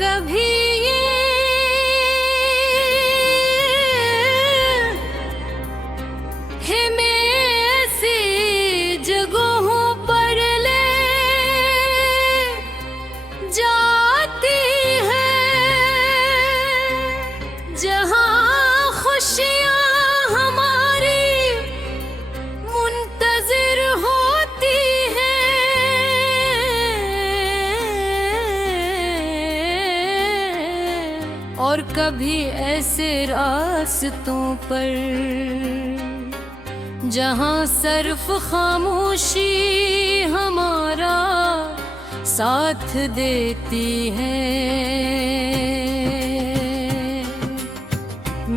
कभी ये है मैं ऐसी जगहों पर ले जाती है जहाँ खुशियाँ हमारी मुंतजिर होती और कभी ऐसे रास्तों पर जहाँ सिर्फ खामोशी हमारा साथ देती है।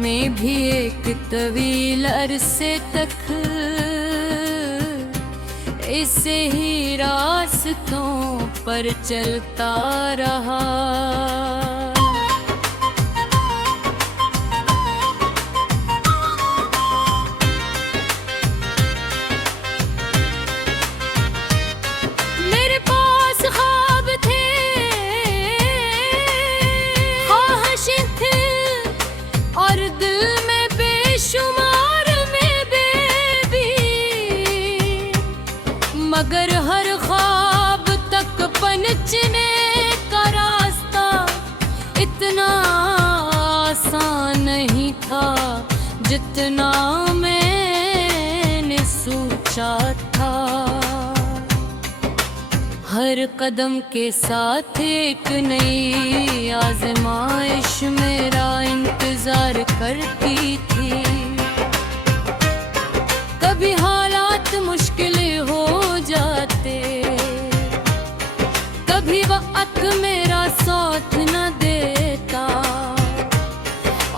मैं भी एक तवील अरसे तक ऐसे ही रास्तों पर चलता रहा। मगर हर ख्वाब तक पहुंचने का रास्ता इतना आसान नहीं था जितना मैंने सोचा था। हर कदम के साथ एक नई आज़माइश मेरा इंतजार करती थी। कभी हालात मुश्किल हो जाते, कभी वक्त मेरा साथ न देता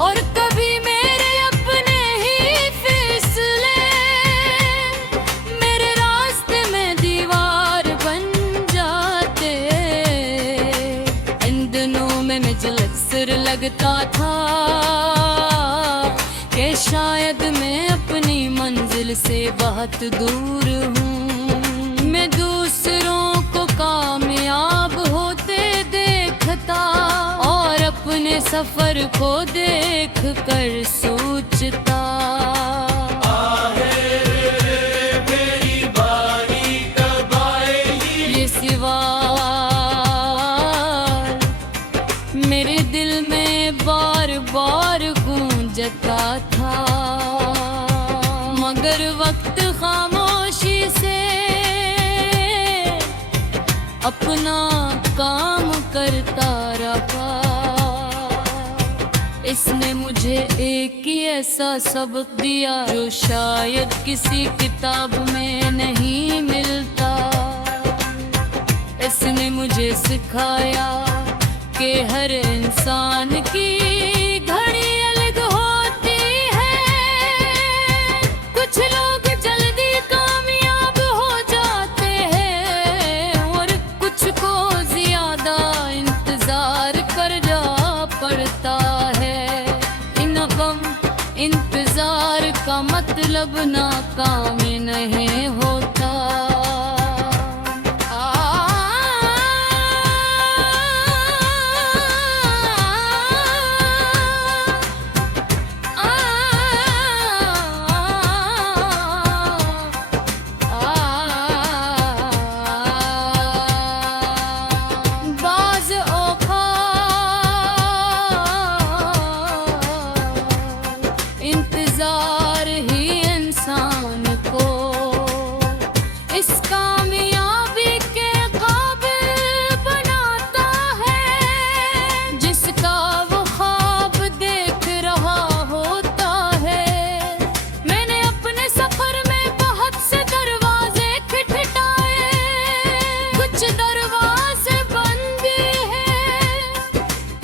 और कभी मेरे अपने ही फैसले मेरे रास्ते में दीवार बन जाते। इन दिनों में मुझे अक्सर लगता था कि शायद मैं अपनी मंजिल से बहुत दूर हूँ। मैं दूसरों को कामयाब होते देखता और अपने सफर को देख कर सोचता। मेरी बारी कब आएगी? ये सवाल मेरे दिल में बार बार गूंजता था। मगर वक्त खामोशी से अपना काम करता रहा। इसने मुझे एक ही ऐसा सबक दिया जो शायद किसी किताब में नहीं मिलता। इसने मुझे सिखाया कि हर इंसान की घड़ी अलग होती है। कुछ लोग जल्दी कामयाब हो जाते हैं और कुछ को ज्यादा इंतजार करना पड़ता है। इन गम इंतजार का मतलब नाकामी नहीं होता। इंतजार ही इंसान को इस कामयाबी के काबिल बनाता है जिसका वो ख्वाब देख रहा होता है। मैंने अपने सफर में बहुत से दरवाजे खटखटाए, कुछ दरवाजे बंद भी हैं,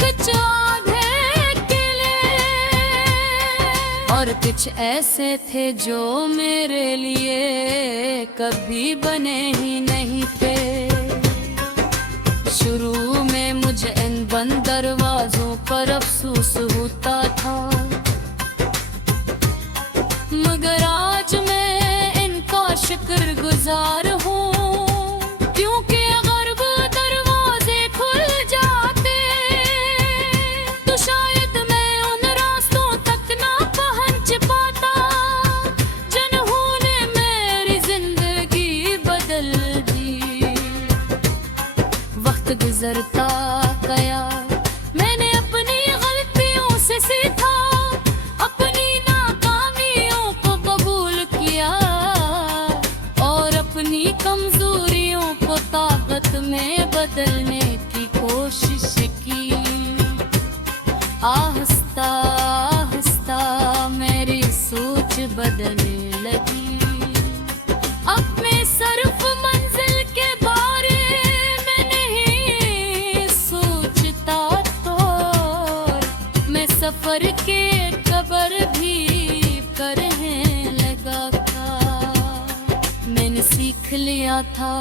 कुछ आधे किले और कुछ ऐसे थे जो मेरे लिए कभी बने ही नहीं थे। शुरू में मुझे इन बंद दरवाजों पर अफसोस होता था, मगर आज मैं इनका शुक्रगुजार हूँ क्योंकि अगर वो दरवाजे खुल जाते गुजरता गया। मैंने अपनी गलतियों से सीखा, अपनी नाकामियों को कबूल किया और अपनी कमजोरियों को ताकत में बदलने की कोशिश की। आहिस्ता आहिस्ता मेरी सोच बदलने लगी। अब मैं सिर्फ मंजिल के बारे में नहीं सोचता, तो मैं सफर के कबर भी करने लगा था। मैंने सीख लिया था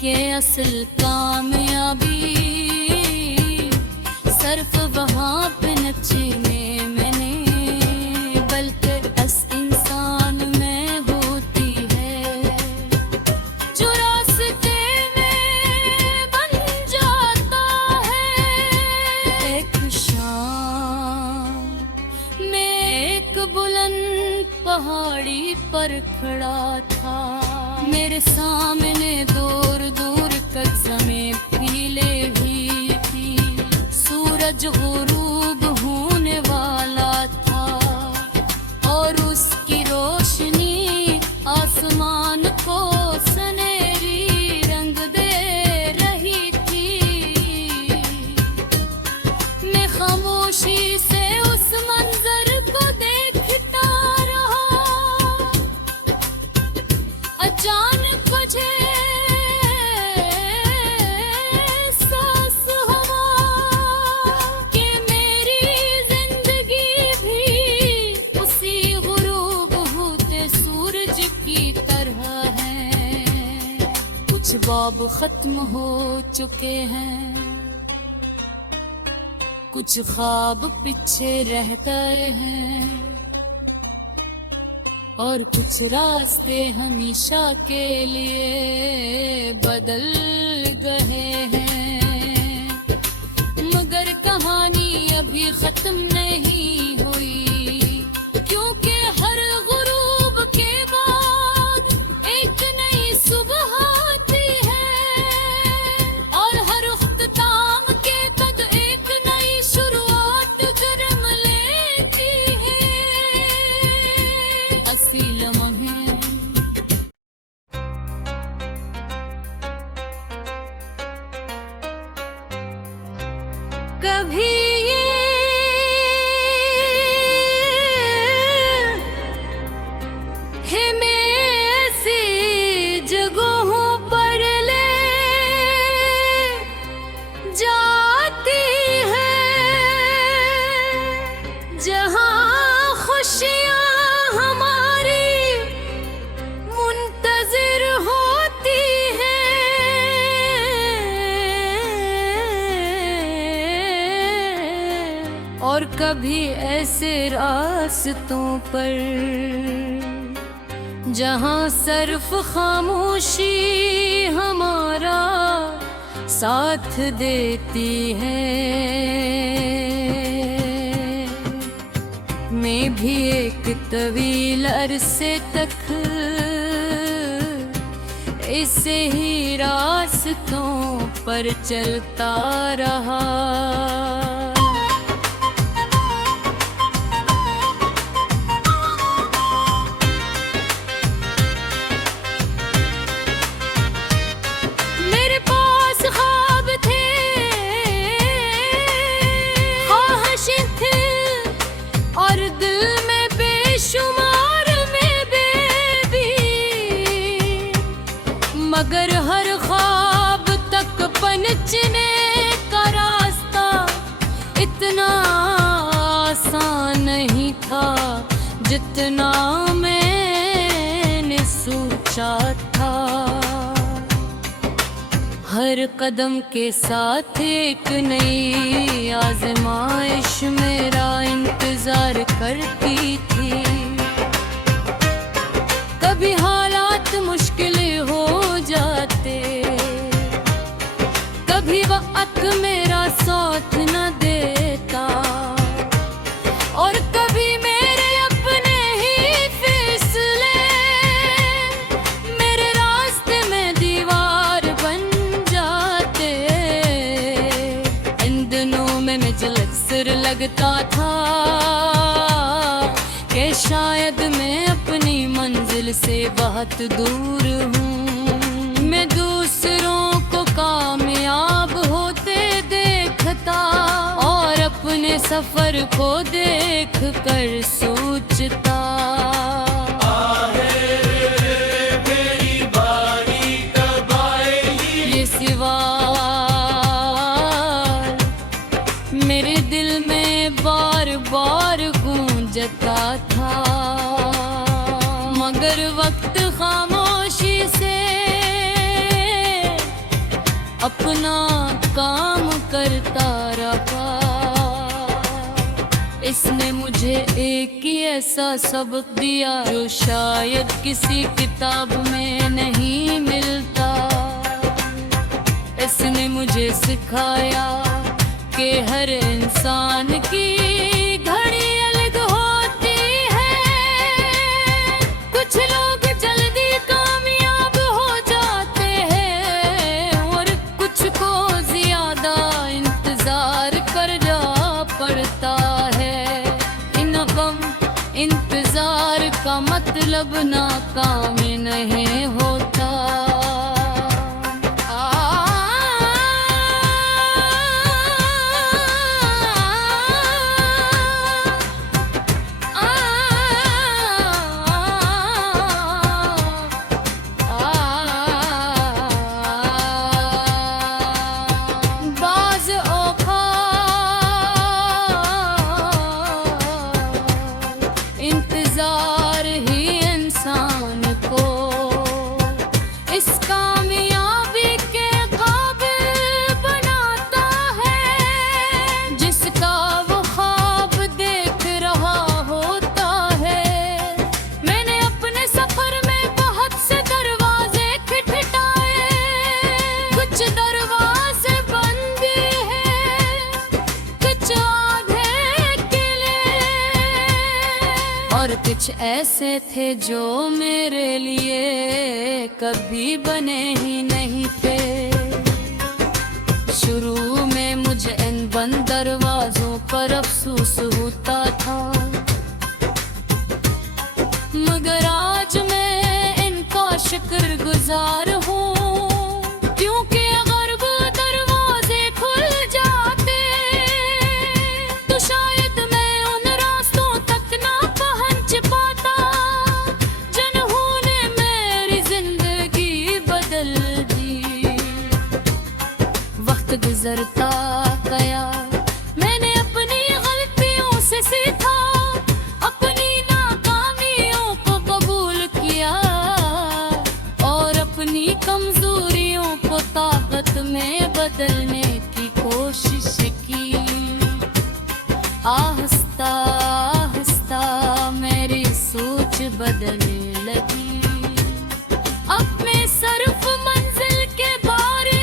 कि असल कामयाबी सिर्फ वहाँ पे नचने में नहीं, बल्कि इस इंसान में होती है जो रास्ते में बन जाता है। एक शाम मैं एक बुलंद पहाड़ी पर खड़ा था। मेरे सामने दूर दूर तक ज़मीं पीले हुई थी। सूरज गुरूब होने वाला था और उसकी रोशनी आसमान को सनहरी रंग दे रही थी। मैं खामोशी से उस मंजर को देखता रहा। अचानक मुझे ख्वाब खत्म हो चुके हैं, कुछ ख्वाब पीछे रहते हैं और कुछ रास्ते हमेशा के लिए बदल गए हैं। मगर कहानी अभी खत्म नहीं हुई, क्योंकि हर गुरूब के बाद एक नई सुबह कभी ये है मैं ऐसी जगहों पर ले जाती है जहाँ खुशियाँ हमारी मुंतजिर होती है। और कभी ऐसे रास्तों पर जहाँ सिर्फ खामोशी हमारा साथ देती है। मैं भी एक तवील अरसे तक ऐसे ही रास्तों पर चलता रहा। मगर हर ख्वाब तक पहुंचने का रास्ता इतना आसान नहीं था जितना मैंने सोचा था। हर कदम के साथ एक नई आजमाइश मेरा इंतजार करती थी। कभी हालात मुश्किल हो जाते, कभी वक्त मेरा साथ न देता और कभी मेरे अपने ही फैसले मेरे रास्ते में दीवार बन जाते। लगता था कि शायद मैं अपनी मंजिल से बहुत दूर हूँ। मैं दूसरों को कामयाब होते देखता और अपने सफर को देख कर सोचता, मेरे दिल में बार बार गूंजता था। मगर वक्त खामोशी से अपना काम करता रहा। इसने मुझे एक ही ऐसा सबक दिया जो शायद किसी किताब में नहीं मिलता। इसने मुझे सिखाया कि हर इंसान की घड़ी अलग होती है। कुछ लोग जल्दी कामयाब हो जाते हैं और कुछ को ज्यादा इंतजार करना पड़ता है। इंतजार का मतलब नाकामी नहीं होता। इंतजार ही इंसान को इस कामयाबी के काबिल बनाता है जिसका वो ख्वाब देख रहा होता है। मैंने अपने सफर में बहुत से दरवाजे खटखटाए, कुछ दरवाजे बंद हैं, कुछ आधे किले और कुछ ऐसे थे जो मेरे लिए कभी बने ही नहीं थे। शुरू में मुझे इन बंद दरवाजों पर अफसोस होता था, मगर आज मैं इनका शुक्रगुजार हूँ, क्योंकि अगर वो दरवाजे खुल जाते तो शायद मैं उन रास्तों तक ना पहुँच पाता जिन्होंने मेरी जिंदगी बदल दी। वक्त गुजरता गया, मैंने अपनी गलतियों से सीखा, अपनी नाकामियों को कबूल किया और अपनी कमजोरियों को ताकत में बदलने की कोशिश की। आहिस्ता आहिस्ता मेरी सोच बदलने लगी। अब मैं सिर्फ मंजिल के बारे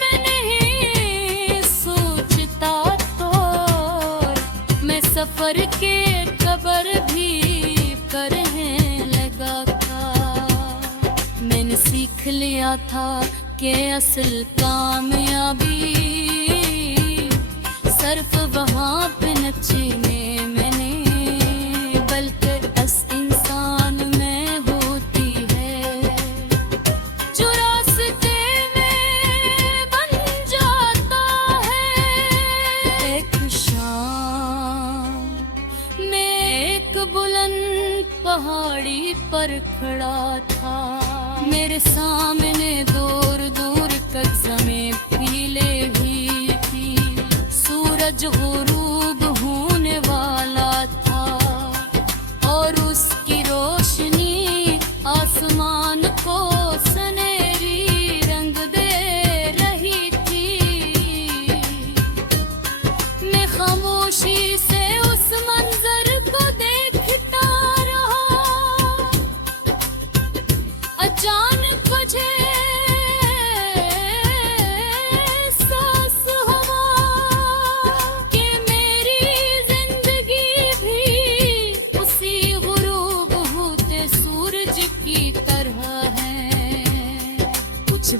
में नहीं सोचता तो मैं सफर के कबर भी करने लगा था। मैंने सीख लिया था कि असल कामयाबी सिर्फ वहाँ पे नचने में नहीं बल्कि इस इंसान में होती है जो रास्ते में बन जाता है। एक शाम मैं एक बुलंद पहाड़ी पर खड़ा था, मेरे सामने दूर दूर तक ज़मीं पीले ही थी। सूरज गुरूब होने वाला था और उसकी रोशनी आसमान को सनहरी रंग दे रही थी। मैं खामोशी से उस मंजर को देखता रहा। अचानक मुझे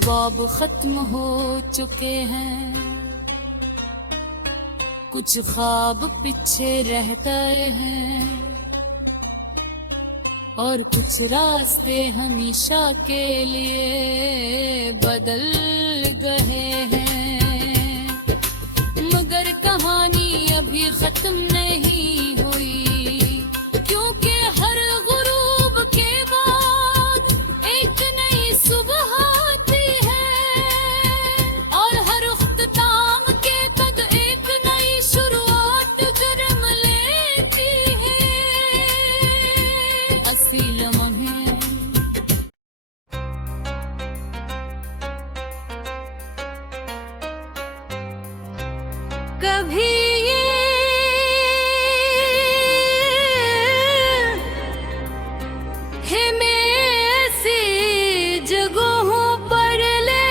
ख्वाब खत्म हो चुके हैं, कुछ ख्वाब पीछे रहते हैं और कुछ रास्ते हमेशा के लिए बदल गए हैं। मगर कहानी अभी खत्म नहीं हुई, क्योंकि हर गुरूब के बाद एक नई सुबह आती है और हर उख्तिताम के तक एक नई शुरुआत जन्म लेती है। असी लम्हे कभी ये है मैं ऐसी जगहों पर ले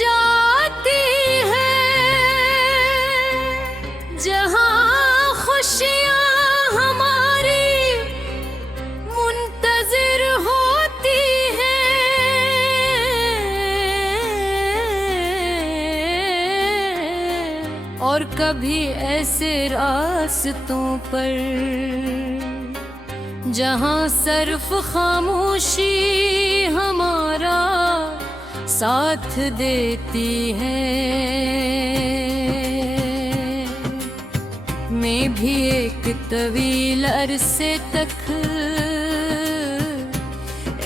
जाती है जहाँ खुशियाँ हमारी मुंतजिर होती हैं। और कभी ऐसे रास्तों पर जहाँ सिर्फ खामोशी हमारा साथ देती है। मैं भी एक तवील अरसे तक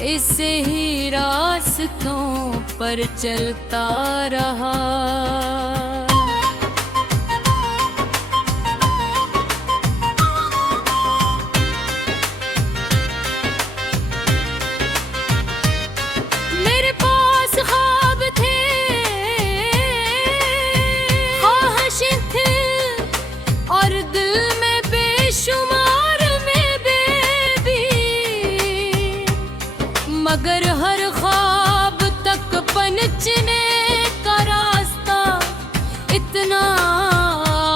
ऐसे ही रास्तों पर चलता रहा। मेरे पास ख्वाब थे, ख्वाहिशें थी और दिल में बेशुमार में बेबी, मगर हर ख्वाब तक पहुंचने का रास्ता इतना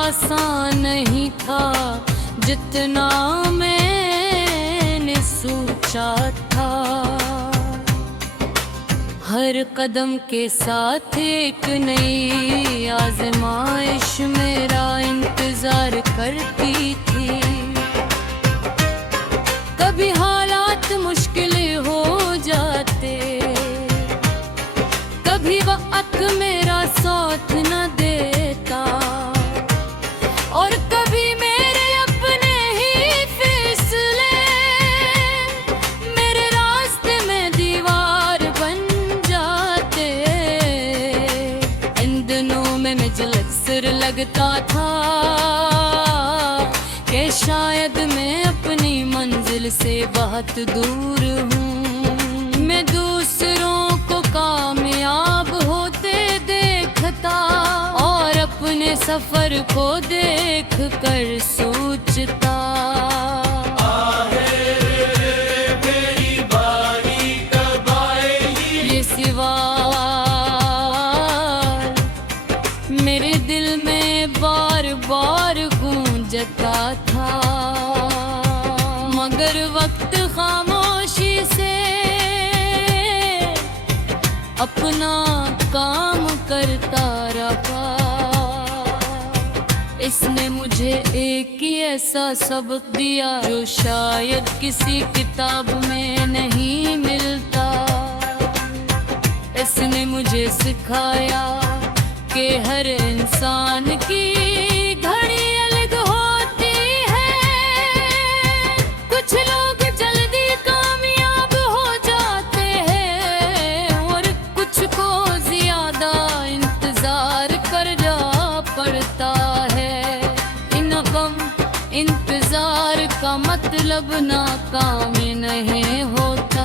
आसान नहीं था जितना मैंने सोचा था। हर कदम के साथ एक नई आजमाइश मेरा इंतजार करती थी। कभी हालात मुश्किल हो जाते, कभी वक्त मेरा साथ न देता और कभी मेरे अपने ही फैसले मेरे रास्ते में दीवार बन जाते। इन दिनों में मुझे अक्सर लगता था कि शायद मैं अपनी मंजिल से बहुत दूर हूँ। मैं दूसरों को कामयाब होते देखता और अपने सफर को देख कर सोचता। मेरी बारी कब आएगी? ये सवाल मेरे दिल में बार बार गूंजता था, मगर वक्त खामोशी से अपना काम करता रहा। इसने मुझे एक ही ऐसा सबक दिया जो शायद किसी किताब में नहीं मिलता। इसने मुझे सिखाया कि हर इंसान की घड़ी अलग होती है। कुछ लोग जल्दी कामयाब हो जाते हैं और कुछ को ज्यादा इंतजार करना पड़ता है। इन गम इंतजार का मतलब नाकामी नहीं होता।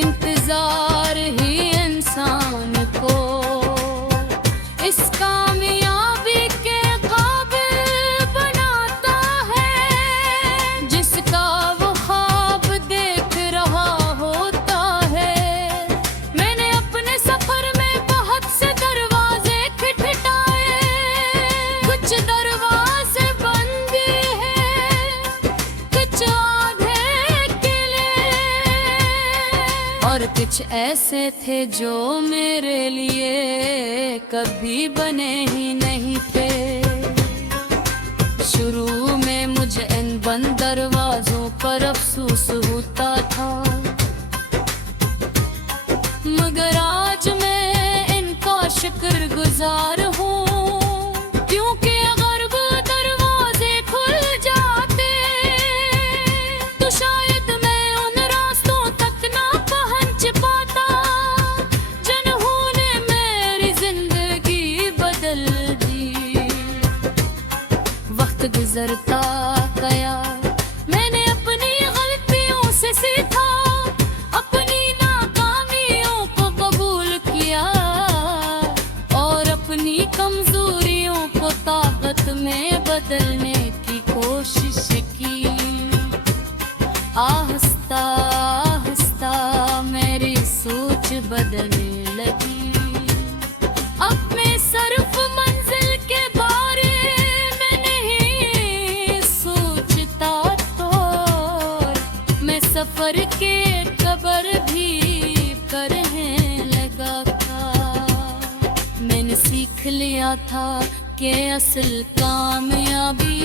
इंतजार ही इंसान को इस कामयाबी के काबिल बनाता है। जिसका कुछ ऐसे थे जो मेरे लिए कभी बने ही नहीं थे। शुरू में मुझे इन बंद दरवाजों पर अफसोस होता था, मगर आज मैं इनका शुक्रगुजार हूँ, क्योंकि अगर वो दरवाजे खुल जाते तो शायद मैं उन रास्तों तक ना पहुँच पाता जिन्होंने मेरी जिंदगी बदल दी। वक्त गुजरता गया, मैंने अपनी गलतियों से सीखा, अपनी नाकामियों को कबूल किया और अपनी कमजोरियों को ताकत में बदलने की कोशिश की। आहिस्ता आहिस्ता मेरी सोच बदलने लगी। अब मैं सिर्फ मंजिल के बारे में नहीं सोचता, तो मैं सफर के कबर भी करने लगा था। मैंने सीख लिया था कि असल कामयाबी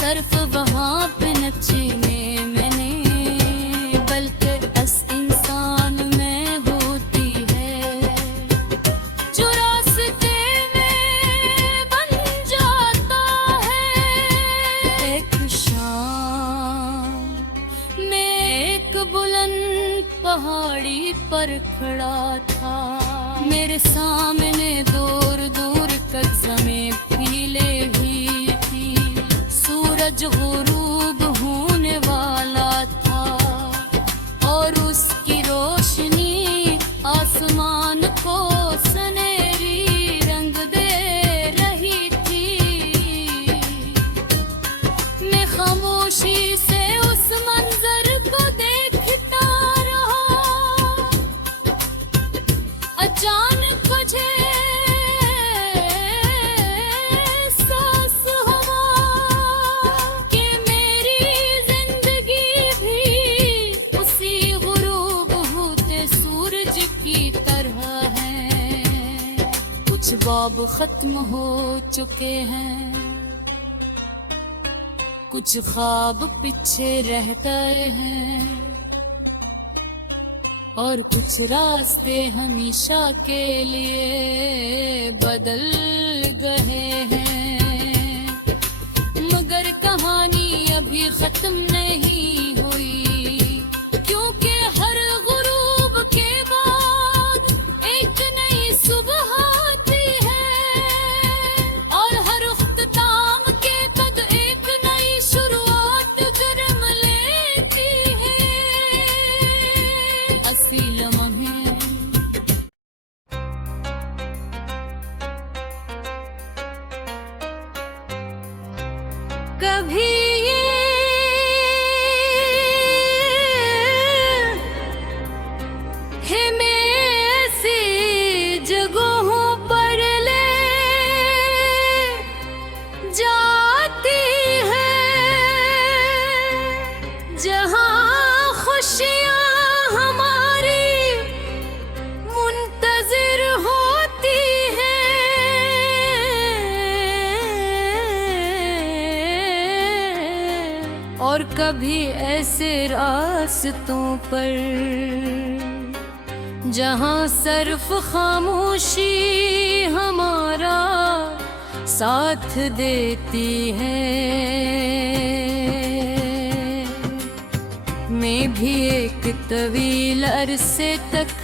सिर्फ वहाँ पे नचने में नहीं, बल्कि इस इंसान में होती है जो रास्ते में बन जाता है। एक शाम मैं एक बुलंद पहाड़ी पर खड़ा था, मेरे सामने दूर दूर तक ज़मीं पीले हुई थी, सूरज गुरूब होने वाला था और उसकी रोशनी आसमान को सुनहरी रंग दे रही थी। मैं खामोशी से उस मंजर को देखता रहा, अचानक मुझे एहसास हुआ कि मेरी जिंदगी भी उसी गुरूब होते सूरज की तरह है। कुछ बाब खत्म हो चुके हैं, कुछ ख्वाब पीछे रह गए हैं और कुछ रास्ते हमेशा के लिए बदल गए हैं। मगर कहानी अभी खत्म नहीं हुई, क्योंकि हर गुरूब के बाद एक नई सुबह आती है और हर इख्तिताम के बाद एक नई शुरुआत जन्म लेती है। असील लम्हे कभी ये है मैं ऐसी जगहों पर ले जाती है जहाँ खुशियाँ हमारी मुंतजिर होती हैं, और कभी ऐसे रास्तों पर जहाँ सिर्फ खामोशी हमारा साथ देती है। मैं भी एक तवील अरसे तक